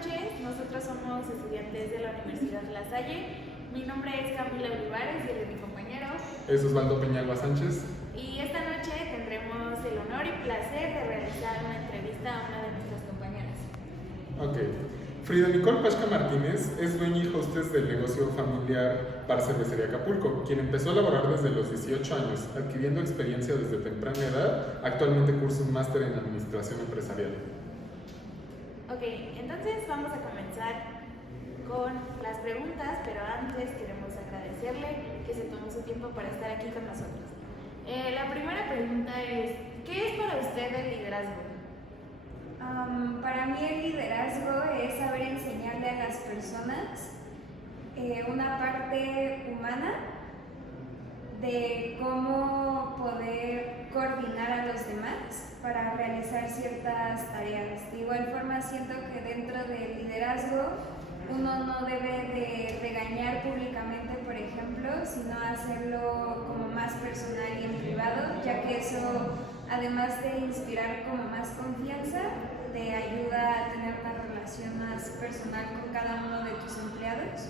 noches, nosotros somos estudiantes de la Universidad La Salle. Mi nombre es Camila Olivares y él es mi compañero. Es Osvaldo Peñalba Sánchez. Y esta noche tendremos el honor y placer de realizar una entrevista a una de nuestras compañeras. Ok. Frida Nicole Pashka Martínez es dueña y hostess del negocio familiar Bar Cervecería Acapulco, quien empezó a laborar desde los 18 años, adquiriendo experiencia desde temprana edad. Actualmente cursa un máster en Administración Empresarial. Ok, entonces vamos a comenzar con las preguntas, pero antes queremos agradecerle que se tomó su tiempo para estar aquí con nosotros. La primera pregunta es, ¿qué es para usted el liderazgo? Para mí el liderazgo es saber enseñarle a las personas una parte humana de cómo poder coordinar a los demás para realizar ciertas tareas. De igual forma siento que dentro del liderazgo uno no debe de regañar públicamente, por ejemplo, sino hacerlo como más personal y en privado, ya que eso, además de inspirar como más confianza, te ayuda a tener una relación más personal con cada uno de tus empleados.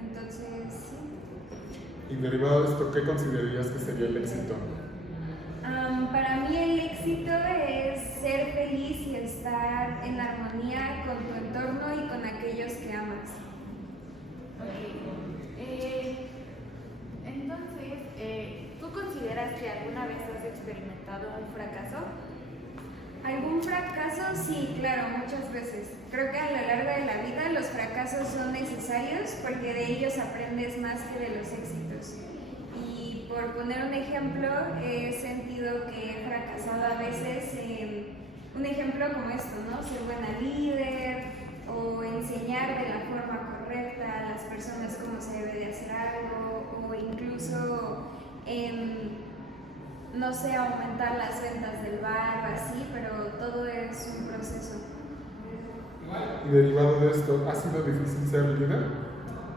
Entonces, sí. Y derivado de esto, ¿qué considerarías que sería el éxito? Para mí el éxito es ser feliz y estar en armonía con tu entorno y con aquellos que amas. Entonces, ¿tú consideras que alguna vez has experimentado un fracaso? ¿Algún fracaso? Sí, claro, muchas veces. Creo que a lo largo de la vida los fracasos son necesarios porque de ellos aprendes más que de los éxitos. Y por poner un ejemplo, he sentido que he fracasado a veces en un ejemplo como esto, ¿no? Ser buena líder o enseñar de la forma correcta a las personas cómo se debe de hacer algo, o incluso no sé, aumentar las ventas del bar o así, pero todo es un proceso. Y derivado de esto, ¿ha sido difícil ser líder?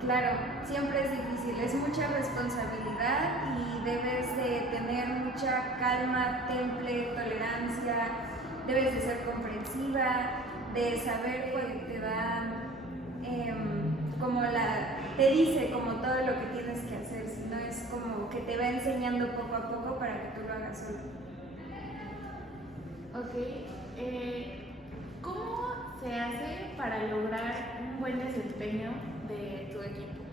Claro, siempre es difícil, es mucha responsabilidad y debes de tener mucha calma, temple, tolerancia, debes de ser comprensiva, de saber que te dan te dice como todo lo que tienes que hacer, sino es como que te va enseñando poco a poco para que tú lo hagas solo. Ok, ¿cómo se hace para lograr un buen desempeño de tu equipo?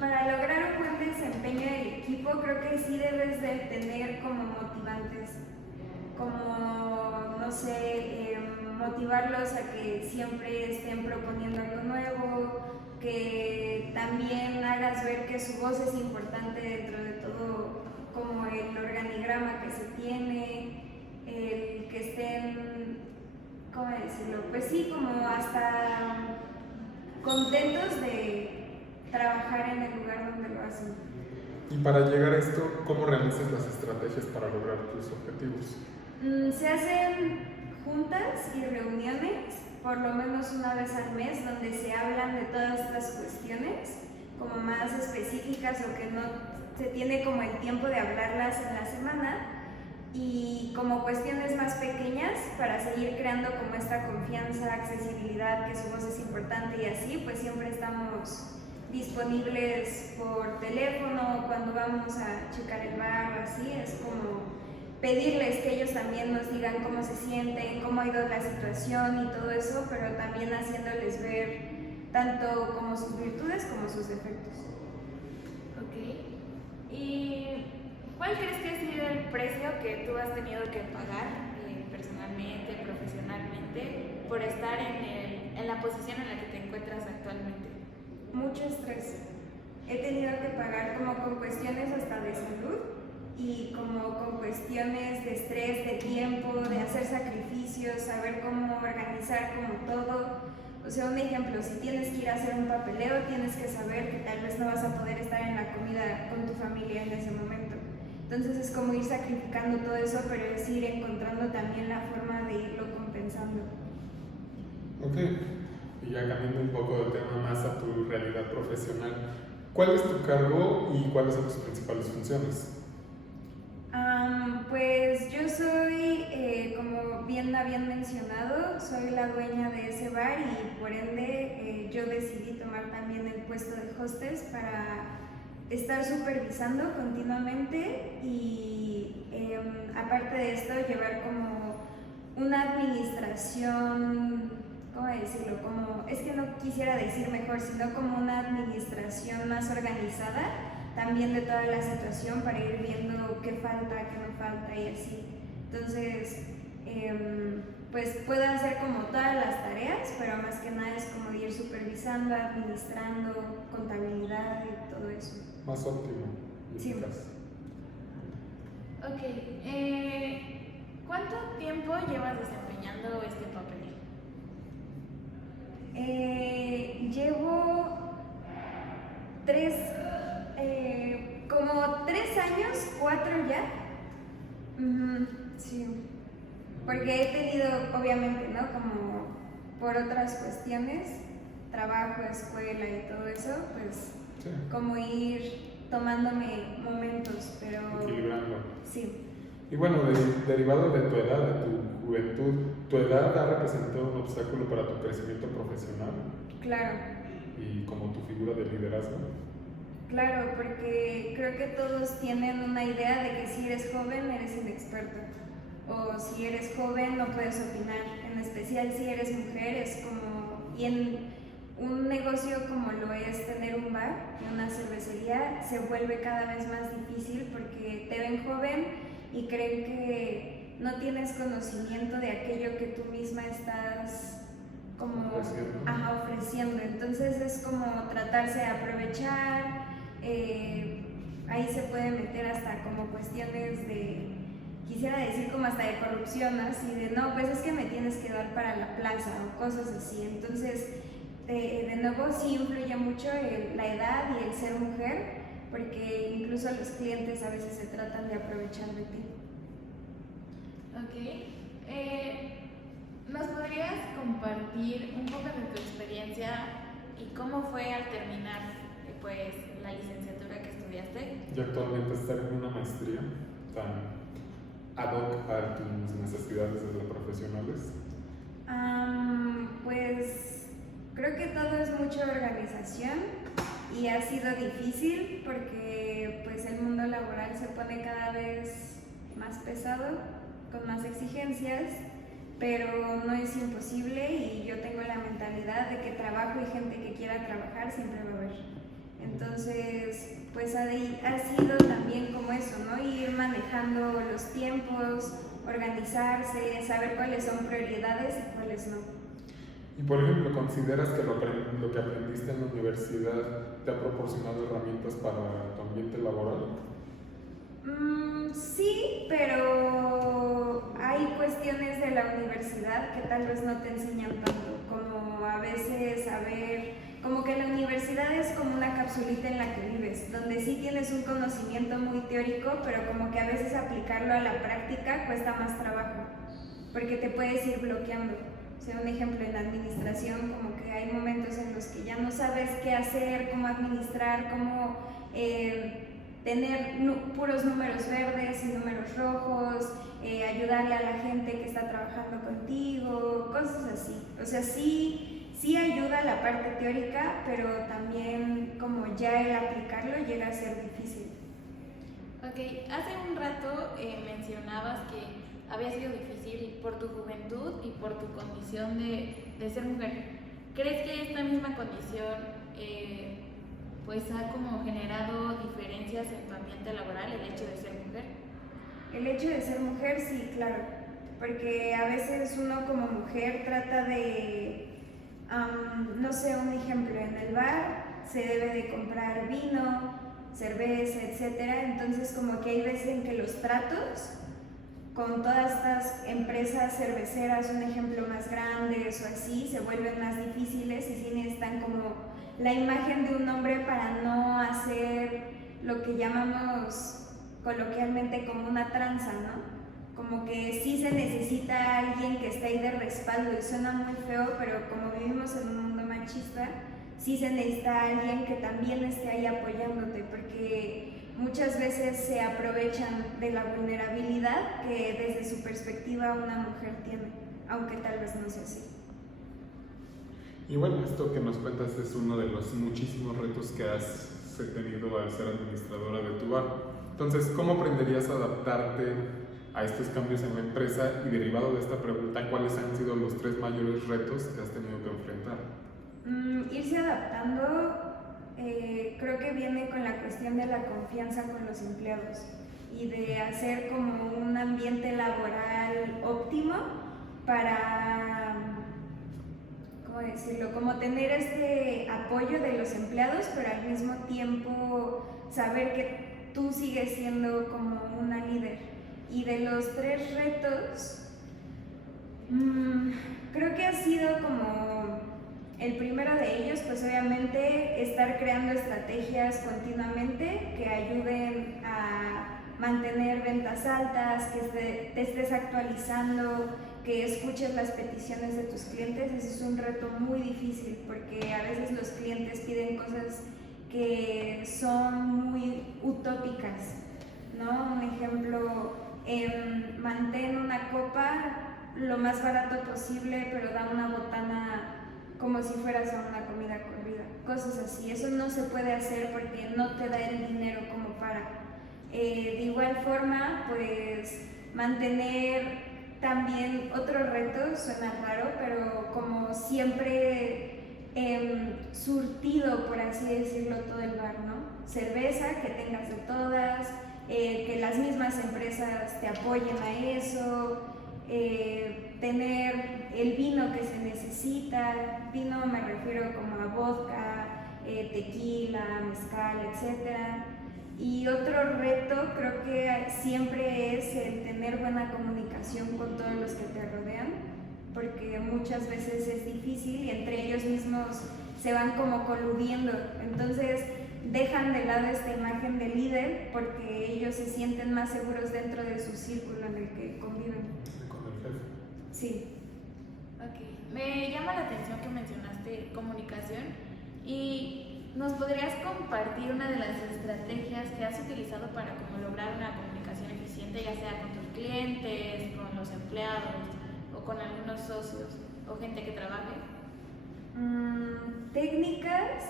Para lograr un buen desempeño del equipo, creo que sí debes de tener como motivantes, como, no sé, motivarlos a que siempre estén proponiendo algo nuevo, que también hagas ver que su voz es importante dentro de todo, como el organigrama que se tiene, el que estén, ¿cómo decirlo? Pues sí, como hasta contentos de trabajar en el lugar donde lo hacen. Y para llegar a esto, ¿cómo realizas las estrategias para lograr tus objetivos? Se hacen juntas y reuniones, por lo menos una vez al mes, donde se hablan de todas estas cuestiones, como más específicas o que no se tiene como el tiempo de hablarlas en la semana, y como cuestiones más pequeñas para seguir creando como esta confianza, accesibilidad, que su voz es importante y así, pues siempre estamos disponibles por teléfono, cuando vamos a checar el bar o así, es como pedirles que ellos también nos digan cómo se sienten, cómo ha ido la situación y todo eso, pero también haciéndoles ver tanto como sus virtudes como sus defectos. Ok, ¿y cuál crees que ha sido el precio que tú has tenido que pagar personalmente, profesionalmente, por estar en la posición en la que te encuentras actualmente? Mucho estrés. He tenido que pagar como con cuestiones hasta de salud y como con cuestiones de estrés, de tiempo, de hacer sacrificios, saber cómo organizar como todo. O sea, un ejemplo, si tienes que ir a hacer un papeleo, tienes que saber que tal vez no vas a poder estar en la comida con tu familia en ese momento. Entonces es como ir sacrificando todo eso, pero es ir encontrando también la forma de irlo compensando. Ok, y ya cambiando un poco de tema más a tu realidad profesional, ¿cuál es tu cargo y cuáles son tus principales funciones? Pues yo soy, como bien bien habían mencionado, soy la dueña de ese bar y por ende yo decidí tomar también el puesto de hostess para estar supervisando continuamente y aparte de esto llevar como una administración, ¿cómo decirlo? Como, es que no quisiera decir mejor, sino como una administración más organizada también de toda la situación para ir viendo qué falta, qué no falta y así. Entonces, pues puedo hacer como todas las tareas, pero más que nada es como ir supervisando, administrando, contabilidad y todo eso. Más óptimo. Sí. Ok, ¿cuánto tiempo llevas desempeñando este papel? Llevo como 3 años, 4 ya. Sí, porque he tenido, obviamente, ¿no? Como por otras cuestiones, trabajo, escuela y todo eso, pues Sí. como ir tomándome momentos, pero Equilibrando. sí. Y bueno, derivado de tu edad, de tu juventud, ¿tu edad ha representado un obstáculo para tu crecimiento profesional Claro, y como tu figura de liderazgo? claro, porque creo que todos tienen una idea de que si eres joven eres inexperto, o si eres joven no puedes opinar, en especial si eres mujer, es como, y en un negocio como lo es tener un bar y una cervecería, se vuelve cada vez más difícil porque te ven joven y creen que no tienes conocimiento de aquello que tú misma estás como ofreciendo. Entonces es como tratarse de aprovechar, ahí se puede meter hasta como cuestiones de, quisiera decir como hasta de corrupción, así de no, pues es que me tienes que dar para la plaza o cosas así. Entonces de nuevo sí influye mucho la edad y el ser mujer, porque incluso los clientes a veces se tratan de aprovechar de ti. Ok. ¿Nos podrías compartir un poco de tu experiencia y cómo fue al terminar pues, la licenciatura que estudiaste? Y actualmente estar en una maestría tan ad hoc a tus necesidades profesionales. Pues creo que todo es mucha organización y ha sido difícil porque pues el mundo laboral se pone cada vez más pesado, con más exigencias, pero no es imposible y yo tengo la mentalidad de que trabajo y gente que quiera trabajar siempre va a haber. Entonces, pues ha sido también como eso, ¿no? Ir manejando los tiempos, organizarse, saber cuáles son prioridades y cuáles no. Y por ejemplo, ¿consideras que lo que aprendiste en la universidad te ha proporcionado herramientas para tu ambiente laboral? Sí, pero hay cuestiones de la universidad que tal vez no te enseñan tanto, como a veces saber, como que la universidad es como una capsulita en la que vives, donde sí tienes un conocimiento muy teórico, pero como que a veces aplicarlo a la práctica cuesta más trabajo, porque te puedes ir bloqueando. O sea, un ejemplo, en la administración, como que hay momentos en los que ya no sabes qué hacer, cómo administrar, cómo tener puros números verdes y números rojos, ayudarle a la gente que está trabajando contigo, cosas así. O sea, sí ayuda la parte teórica, pero también como ya el aplicarlo llega a ser difícil. Ok, hace un rato mencionabas que había sido difícil por tu juventud y por tu condición de ser mujer. ¿Crees que esta misma condición pues ha como generado diferencias en tu ambiente laboral, el hecho de ser mujer? El hecho de ser mujer, sí, claro, porque a veces uno como mujer trata de, no sé, un ejemplo, en el bar se debe de comprar vino, cerveza, etcétera, entonces como que hay veces en que los tratos con todas estas empresas cerveceras, un ejemplo más grandes o así, se vuelven más difíciles y sí necesitan como la imagen de un hombre para no hacer lo que llamamos coloquialmente como una tranza, ¿no? Como que sí se necesita alguien que esté ahí de respaldo y suena muy feo, pero como vivimos en un mundo machista, sí se necesita alguien que también esté ahí apoyándote, porque muchas veces se aprovechan de la vulnerabilidad que desde su perspectiva una mujer tiene, aunque tal vez no sea así. Y bueno, esto que nos cuentas es uno de los muchísimos retos que has tenido al ser administradora de tu bar. Entonces, ¿cómo aprenderías a adaptarte a estos cambios en la empresa? Y derivado de esta pregunta, ¿cuáles han sido los 3 mayores retos que has tenido que enfrentar? Irse adaptando, creo que viene con la cuestión de la confianza con los empleados y de hacer como un ambiente laboral óptimo para, ¿cómo decirlo? Como tener este apoyo de los empleados, pero al mismo tiempo saber que tú sigues siendo como una líder. Y de los 3 retos, creo que ha sido como el primero de ellos, pues obviamente estar creando estrategias continuamente que ayuden a mantener ventas altas, que te estés actualizando, que escuches las peticiones de tus clientes. Ese es un reto muy difícil porque a veces los clientes piden cosas que son muy utópicas, ¿no? Un ejemplo, mantén una copa lo más barato posible, pero da una botana como si fueras a una comida corrida, cosas así. Eso no se puede hacer porque no te da el dinero como para. De igual forma, pues mantener también otro reto, suena raro, pero como siempre surtido, por así decirlo, todo el bar, ¿no? Cerveza, que tengas de todas, que las mismas empresas te apoyen a eso, tener el vino que se necesita. Vino me refiero como a vodka, tequila, mezcal, etc. Y otro reto creo que siempre es el tener buena comunicación con todos los que te rodean, porque muchas veces es difícil y entre ellos mismos se van como coludiendo. Entonces dejan de lado esta imagen de líder porque ellos se sienten más seguros dentro de su círculo en el que conviven. Con el jefe. Sí. Ok, me llama la atención que mencionaste comunicación y ¿nos podrías compartir una de las estrategias que has utilizado para como lograr una comunicación eficiente, ya sea con tus clientes, con los empleados o con algunos socios o gente que trabaje? Técnicas,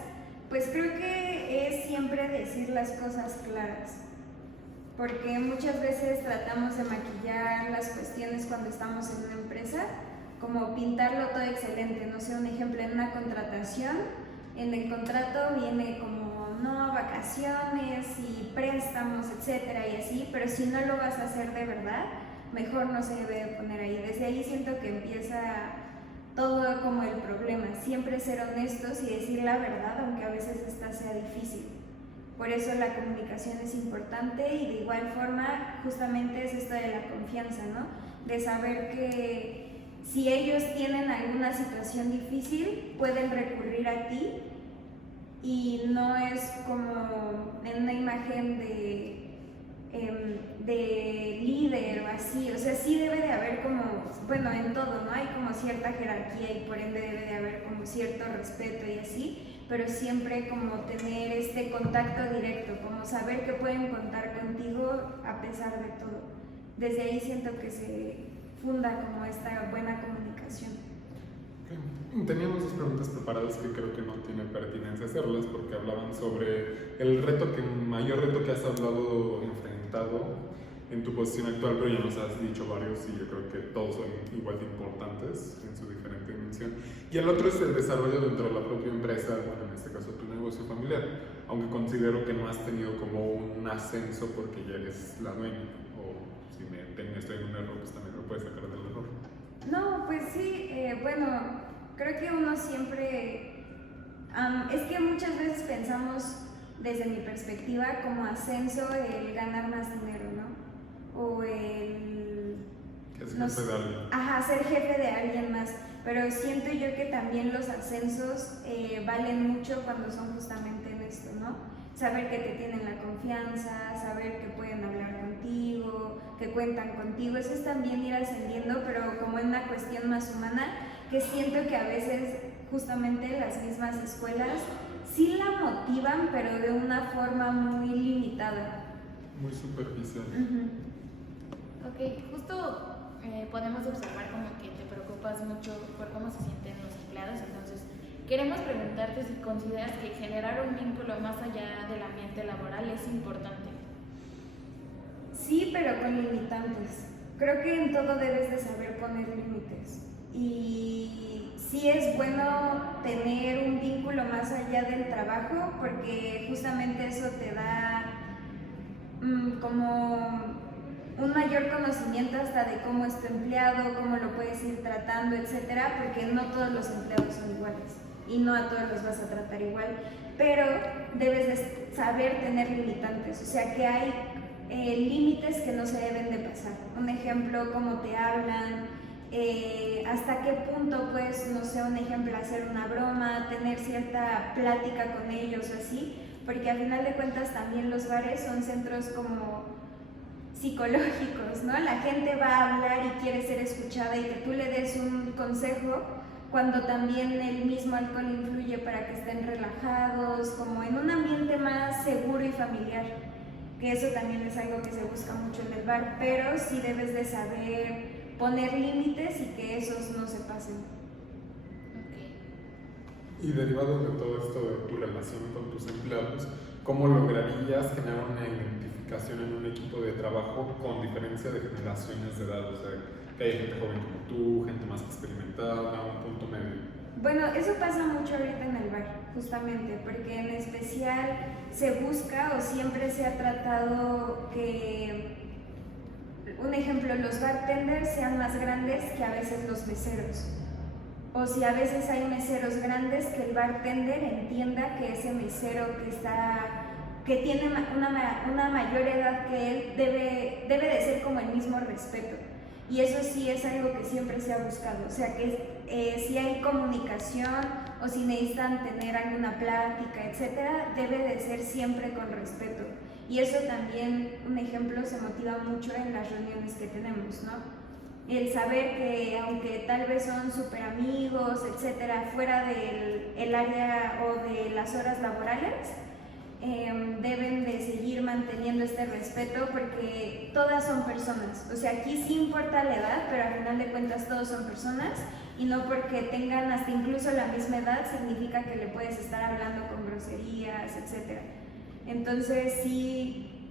pues creo que es siempre decir las cosas claras, porque muchas veces tratamos de maquillar las cuestiones cuando estamos en una empresa, como pintarlo todo excelente. No sé, un ejemplo, en una contratación, en el contrato viene como no, vacaciones y préstamos, etcétera, y así, pero si no lo vas a hacer de verdad, mejor no se debe de poner ahí. Desde ahí siento que empieza todo como el problema, siempre ser honestos y decir la verdad, aunque a veces esta sea difícil. Por eso la comunicación es importante y de igual forma justamente es esto de la confianza, ¿no? De saber que si ellos tienen alguna situación difícil pueden recurrir a ti y no es como en una imagen de líder o así. O sea, sí debe de haber como, bueno, en todo, ¿no? Hay como cierta jerarquía y por ende debe de haber como cierto respeto y así, pero siempre como tener este contacto directo, como saber que pueden contar contigo a pesar de todo. Desde ahí siento que se funda como esta buena comunicación. Okay. Teníamos 2 preguntas preparadas que creo que no tiene pertinencia hacerlas porque hablaban sobre el mayor reto que has hablado enfrentado en tu posición actual, pero ya nos has dicho varios y yo creo que todos son igual de importantes en su diferente dimensión. Y el otro es el desarrollo dentro de la propia empresa, bueno, en este caso tu negocio familiar, aunque considero que no has tenido como un ascenso porque ya eres la dueña, o si estoy en un error, pues también lo puedes sacar del error. No, pues sí, bueno, creo que uno siempre, es que muchas veces pensamos desde mi perspectiva como ascenso el ganar más dinero, ¿no? O el... jefe de alguien. Ajá, ser jefe de alguien más, pero siento yo que también los ascensos valen mucho cuando son justamente en esto, ¿no? Saber que te tienen la confianza, saber que pueden hablar contigo, que cuentan contigo, eso es también ir ascendiendo, pero como en una cuestión más humana, que siento que a veces justamente las mismas escuelas sí la motivan, pero de una forma muy limitada. muy superficial. Ok, justo podemos observar como que te preocupas mucho por cómo se sienten los empleados, entonces queremos preguntarte si consideras que generar un vínculo más allá del ambiente laboral es importante. Sí, pero con limitantes. Creo que en todo debes de saber poner límites. Y sí es bueno tener un vínculo más allá del trabajo, porque justamente eso te da como un mayor conocimiento hasta de cómo es tu empleado, cómo lo puedes ir tratando, etcétera, porque no todos los empleados son iguales y no a todos los vas a tratar igual, pero debes de saber tener limitantes, o sea que hay límites que no se deben de pasar. Un ejemplo, cómo te hablan, hasta qué punto puedes, no sé, un ejemplo, hacer una broma, tener cierta plática con ellos o así, porque al final de cuentas también los bares son centros como psicológicos, ¿no? La gente va a hablar y quiere ser escuchada y que tú le des un consejo cuando también el mismo alcohol influye para que estén relajados, como en un ambiente más seguro y familiar, que eso también es algo que se busca mucho en el bar, pero sí debes de saber poner límites y que esos no se pasen. Y derivado de todo esto de tu relación con tus empleados, ¿cómo lograrías generar una identificación en un equipo de trabajo con diferencia de generaciones de edad? O sea, que hay gente joven como tú, gente más experimentada, un punto medio. Bueno, eso pasa mucho ahorita en el bar, justamente, porque en especial se busca o siempre se ha tratado que, un ejemplo, los bartenders sean más grandes que a veces los meseros. O si a veces hay meseros grandes, que el bartender entienda que ese mesero que tiene una mayor edad que él debe de ser como el mismo respeto. Y eso sí es algo que siempre se ha buscado, o sea que si hay comunicación o si necesitan tener alguna plática, etcétera, debe de ser siempre con respeto. Y eso también, un ejemplo, se motiva mucho en las reuniones que tenemos, ¿no? El saber que aunque tal vez son súper amigos, etcétera, fuera del área o de las horas laborales, deben de seguir manteniendo este respeto porque todas son personas. O sea, aquí sí importa la edad, pero al final de cuentas todos son personas y no porque tengan hasta incluso la misma edad significa que le puedes estar hablando con groserías, etcétera. Entonces sí,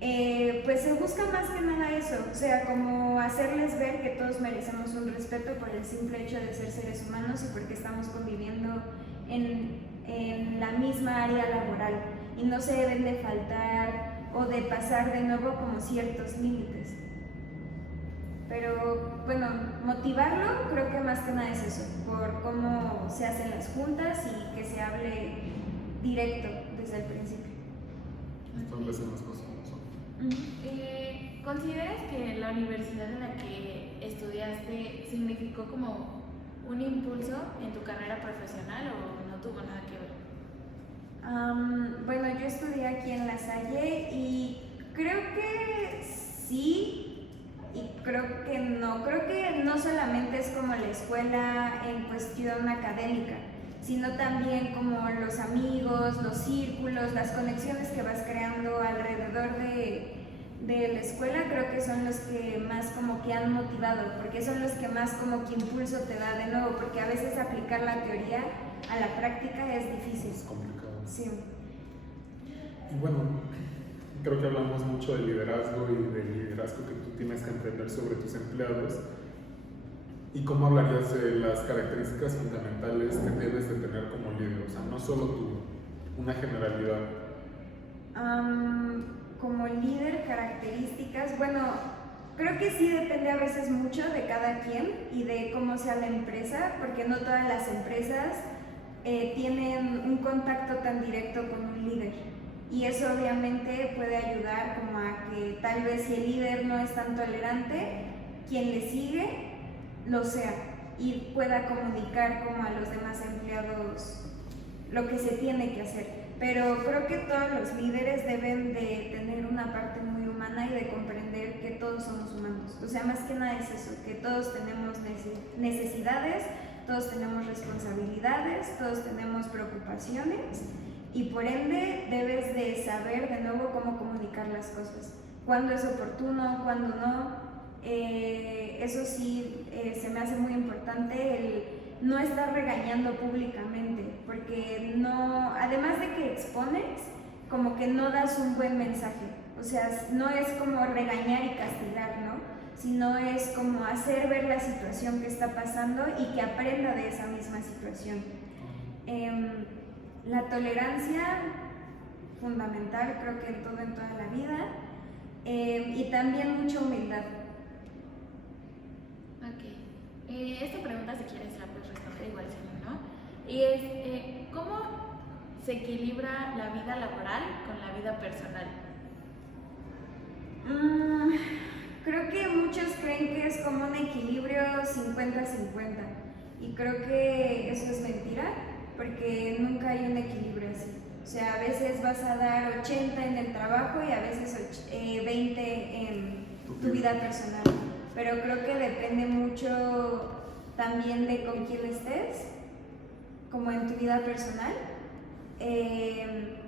pues se busca más que nada eso, o sea, como hacerles ver que todos merecemos un respeto por el simple hecho de ser seres humanos y porque estamos conviviendo en la misma área laboral y no se deben de faltar o de pasar de nuevo como ciertos límites. Pero bueno, motivarlo creo que más que nada es eso, por cómo se hacen las juntas y que se hable directo desde el principio. Establecen las cosas como son. ¿Consideras que la universidad en la que estudiaste significó como un impulso en tu carrera profesional o no tuvo nada que ver? Bueno, yo estudié aquí en La Salle y creo que sí y creo que no. Creo que no solamente es como la escuela en cuestión académica, sino también como los amigos, los círculos, las conexiones que vas creando alrededor de la escuela, creo que son los que más como que han motivado, porque son los que más como que impulso te da de nuevo, porque a veces aplicar la teoría a la práctica es difícil. Es complicado. Sí. Y bueno, creo que hablamos mucho de liderazgo y del liderazgo que tú tienes que entender sobre tus empleados. ¿Y cómo hablarías de las características fundamentales que debes de tener como líder? O sea, no solo tú, una generalidad. Como líder, características, bueno, creo que sí depende a veces mucho de cada quien y de cómo sea la empresa, porque no todas las empresas tienen un contacto tan directo con un líder. Y eso obviamente puede ayudar como a que tal vez si el líder no es tan tolerante, quien le sigue lo sea y pueda comunicar como a los demás empleados lo que se tiene que hacer. Pero creo que todos los líderes deben de tener una parte muy humana y de comprender que todos somos humanos. O sea, más que nada es eso, que todos tenemos necesidades, todos tenemos responsabilidades, todos tenemos preocupaciones y por ende debes de saber de nuevo cómo comunicar las cosas. cuándo es oportuno, cuándo no. Eso sí, se me hace muy importante el no estar regañando públicamente, porque no, además de que expones, como que no das un buen mensaje. O sea, no es como regañar y castigar, ¿no? Sino es como hacer ver la situación que está pasando y que aprenda de esa misma situación. La tolerancia, fundamental, creo que en toda la vida, y también mucha humildad. Ok. Esta pregunta, si quieres, la puedes responder igual si no. Y es, ¿cómo se equilibra la vida laboral con la vida personal? Creo que muchos creen que es como un equilibrio 50-50 y creo que eso es mentira, porque nunca hay un equilibrio así. O sea, a veces vas a dar 80 en el trabajo y a veces 20 en tu vida personal. Pero creo que depende mucho también de con quién estés, como en tu vida personal.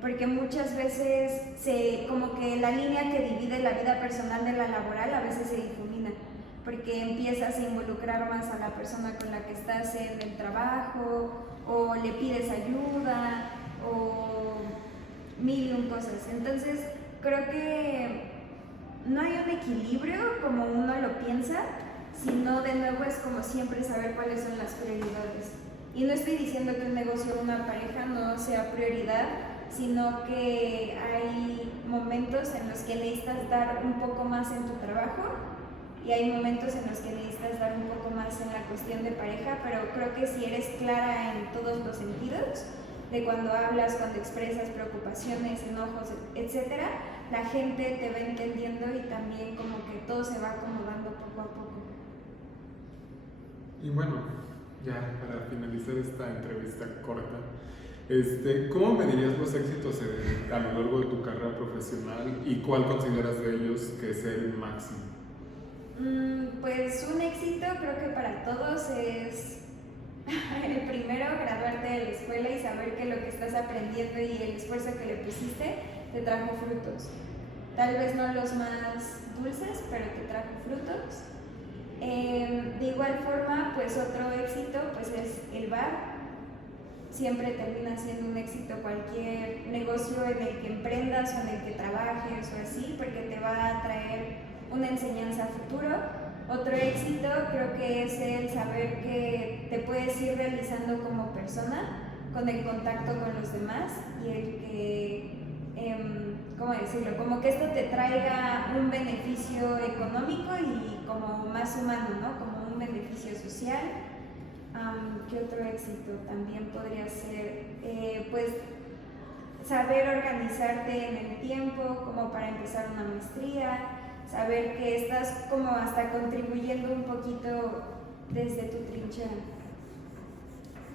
Porque muchas veces como que la línea que divide la vida personal de la laboral a veces se difumina, porque empiezas a involucrar más a la persona con la que estás en el trabajo, o le pides ayuda, o mil y un cosas. Entonces creo que no hay un equilibrio como uno lo piensa, sino de nuevo es como siempre saber cuáles son las prioridades. Y no estoy diciendo que un negocio o una pareja no sea prioridad, sino que hay momentos en los que necesitas dar un poco más en tu trabajo y hay momentos en los que necesitas dar un poco más en la cuestión de pareja, pero creo que si eres clara en todos los sentidos, de cuando hablas, cuando expresas preocupaciones, enojos, etcétera, la gente te va entendiendo y también como que todo se va acomodando poco a poco. Y bueno, ya para finalizar esta entrevista corta, ¿cómo medirías los éxitos a lo largo de tu carrera profesional y cuál consideras de ellos que es el máximo? Pues un éxito creo que para todos es el primero, graduarte de la escuela y saber que lo que estás aprendiendo y el esfuerzo que le pusiste te trajo frutos. Tal vez no los más dulces, pero te trajo frutos. De igual forma, pues otro éxito pues es el bar. Siempre termina siendo un éxito cualquier negocio en el que emprendas o en el que trabajes o así, porque te va a traer una enseñanza a futuro. Otro éxito creo que es el saber que te puedes ir realizando como persona con el contacto con los demás y el que, ¿cómo decirlo? Como que esto te traiga un beneficio económico y como más humano, ¿no? Como un beneficio social. ¿Qué otro éxito también podría ser? Pues saber organizarte en el tiempo, como para empezar una maestría, saber que estás como hasta contribuyendo un poquito desde tu trinchera.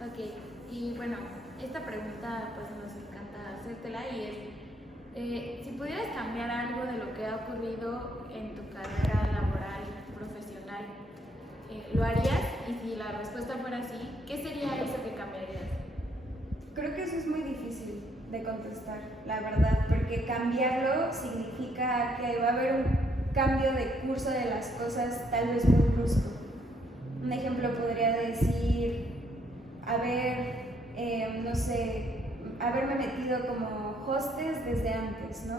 Ok, y bueno, esta pregunta pues nos encanta hacértela y es, si pudieras cambiar algo de lo que ha ocurrido en tu carrera laboral, profesional, ¿lo harías? Y si la respuesta fuera sí, ¿qué sería eso que cambiarías? Creo que eso es muy difícil de contestar, la verdad, porque cambiarlo significa que va a haber un cambio de curso de las cosas tal vez muy brusco. Un ejemplo podría decir, no sé, haberme metido como hostess desde antes, ¿no?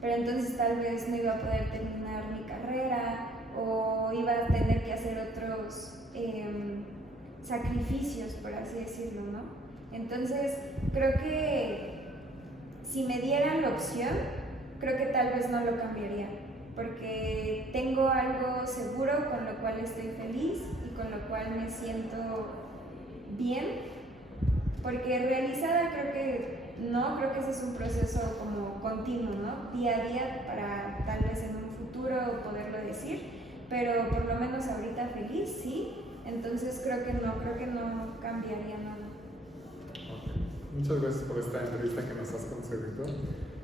Pero entonces tal vez no iba a poder terminar mi carrera o iba a tener que hacer otros sacrificios, por así decirlo, ¿no? Entonces creo que si me dieran la opción, creo que tal vez no lo cambiaría, porque tengo algo seguro con lo cual estoy feliz y con lo cual me siento bien, porque realizada creo que ese es un proceso como continuo, ¿no? Día a día para tal vez en un futuro poderlo decir, pero por lo menos ahorita feliz, sí, entonces creo que no cambiaría nada. Muchas gracias por esta entrevista que nos has concedido.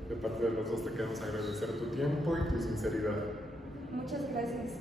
De parte de los dos te queremos agradecer tu tiempo y tu sinceridad. Muchas gracias.